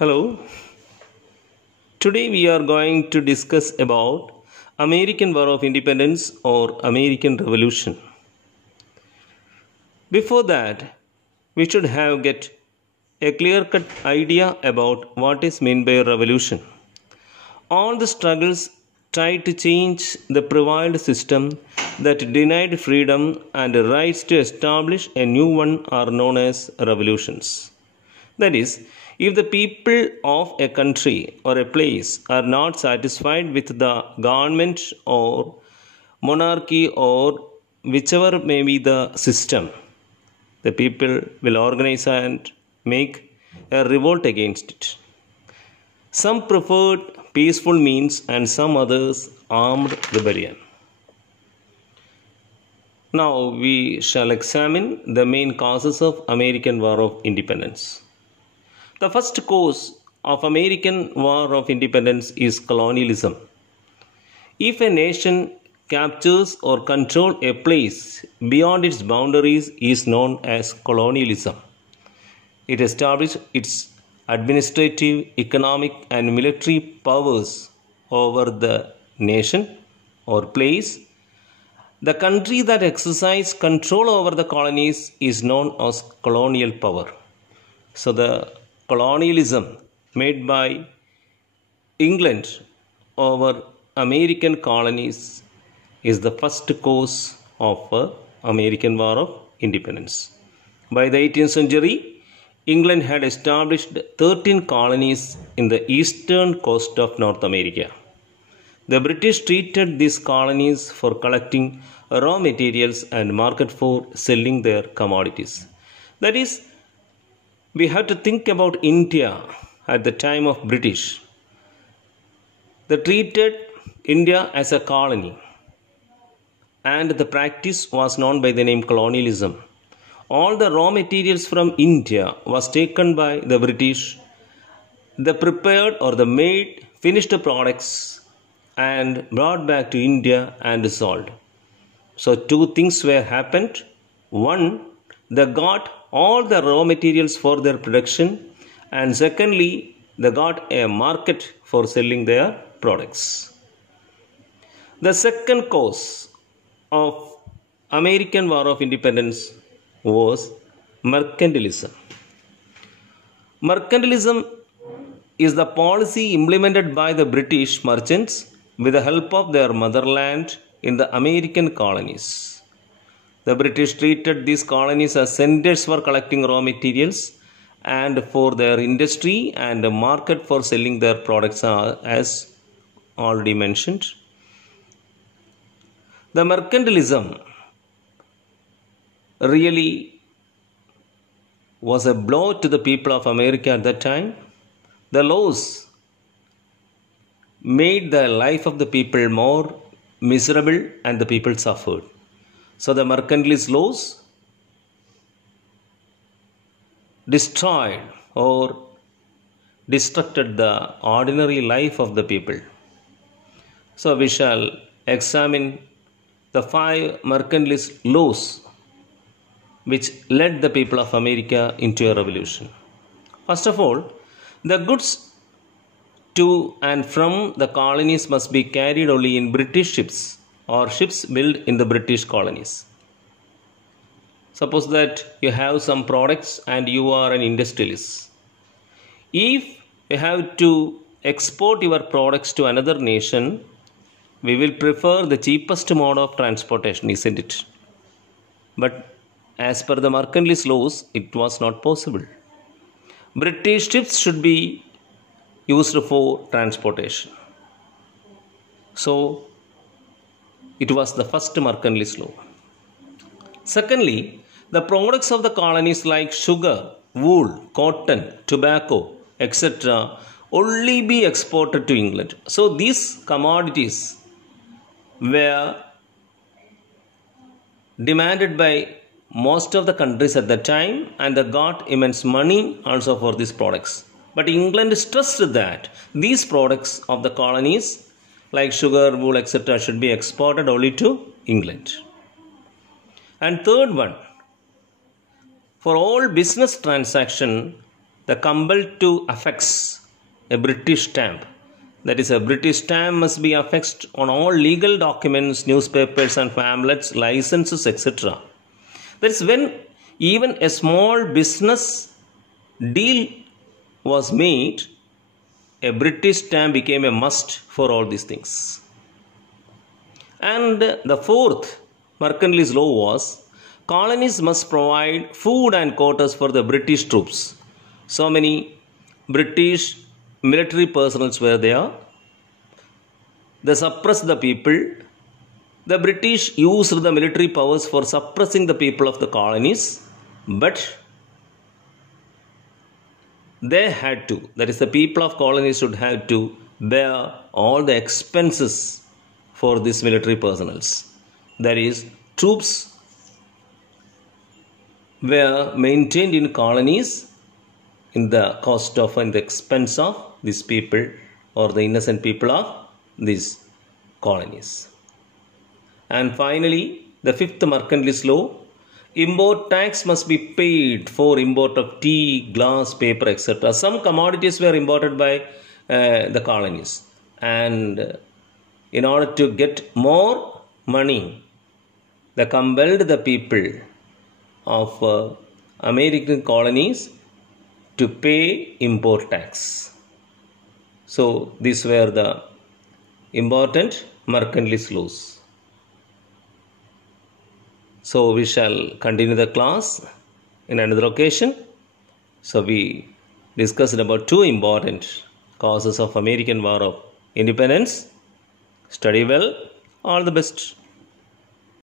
Hello. Today we are going to discuss about American War of Independence or American Revolution. Before that, we should have get a clear-cut idea about what is meant by a revolution. All the struggles tried to change the prevalent system that denied freedom and rights to establish a new one are known as revolutions. That is, if the people of a country or a place are not satisfied with the government or monarchy or whichever may be the system, the people will organize and make a revolt against it. Some preferred peaceful means and some others armed rebellion. Now we shall examine the main causes of American War of Independence. The first cause of American War of Independence is colonialism. If a nation captures or controls a place beyond its boundaries is known as colonialism. It establishes its administrative, economic and military powers over the nation or place. The country that exercises control over the colonies is known as colonial power. So the colonialism made by England over American colonies is the first cause of American War of Independence. By the 18th century, England had established 13 colonies in the eastern coast of North America. The British treated these colonies for collecting raw materials and market for selling their commodities. That is, we have to think about India at the time of British. They treated India as a colony and the practice was known by the name colonialism. All the raw materials from India was taken by the British. They prepared or they made finished products and brought back to India and sold. So two things were happened. One, they got all the raw materials for their production, and secondly, they got a market for selling their products. The second cause of American War of Independence was mercantilism. Mercantilism is the policy implemented by the British merchants with the help of their motherland in the American colonies. The British treated these colonies as centers for collecting raw materials and for their industry and a market for selling their products as already mentioned. The mercantilism really was a blow to the people of America at that time. The laws made the life of the people more miserable and the people suffered. So the mercantilist laws destroyed or destructed the ordinary life of the people. So we shall examine the 5 mercantilist laws which led the people of America into a revolution. First of all, the goods to and from the colonies must be carried only in British ships or ships built in the British colonies. Suppose that you have some products and you are an industrialist. If you have to export your products to another nation, we will prefer the cheapest mode of transportation, isn't it? But as per the mercantilist laws, it was not possible. British ships should be used for transportation. So, it was the first mercantilist law. Secondly, the products of the colonies like sugar, wool, cotton, tobacco, etc. only be exported to England. So these commodities were demanded by most of the countries at the time and they got immense money also for these products. But England stressed that these products of the colonies like sugar, wool, etc. should be exported only to England. And third one, for all business transaction, the compelled to affix a British stamp. That is, a British stamp must be affixed on all legal documents, newspapers and pamphlets, licenses, etc. That is, when even a small business deal was made, a British stamp became a must for all these things. And the fourth mercantilist law was, colonies must provide food and quarters for the British troops. So many British military personnel were there. They suppressed the people. The British used the military powers for suppressing the people of the colonies, but they had to, that is, the people of colonies should have to bear all the expenses for these military personnel. That is, troops were maintained in colonies in the cost of and the expense of these people, or the innocent people of these colonies. And finally, the fifth mercantilist law, import tax must be paid for import of tea, glass, paper, etc. Some commodities were imported by the colonies, and in order to get more money, they compelled the people of American colonies to pay import tax. So these were the important mercantilist laws. So we shall continue the class in another occasion. So we discussed about two important causes of American War of Independence. Study well. All the best.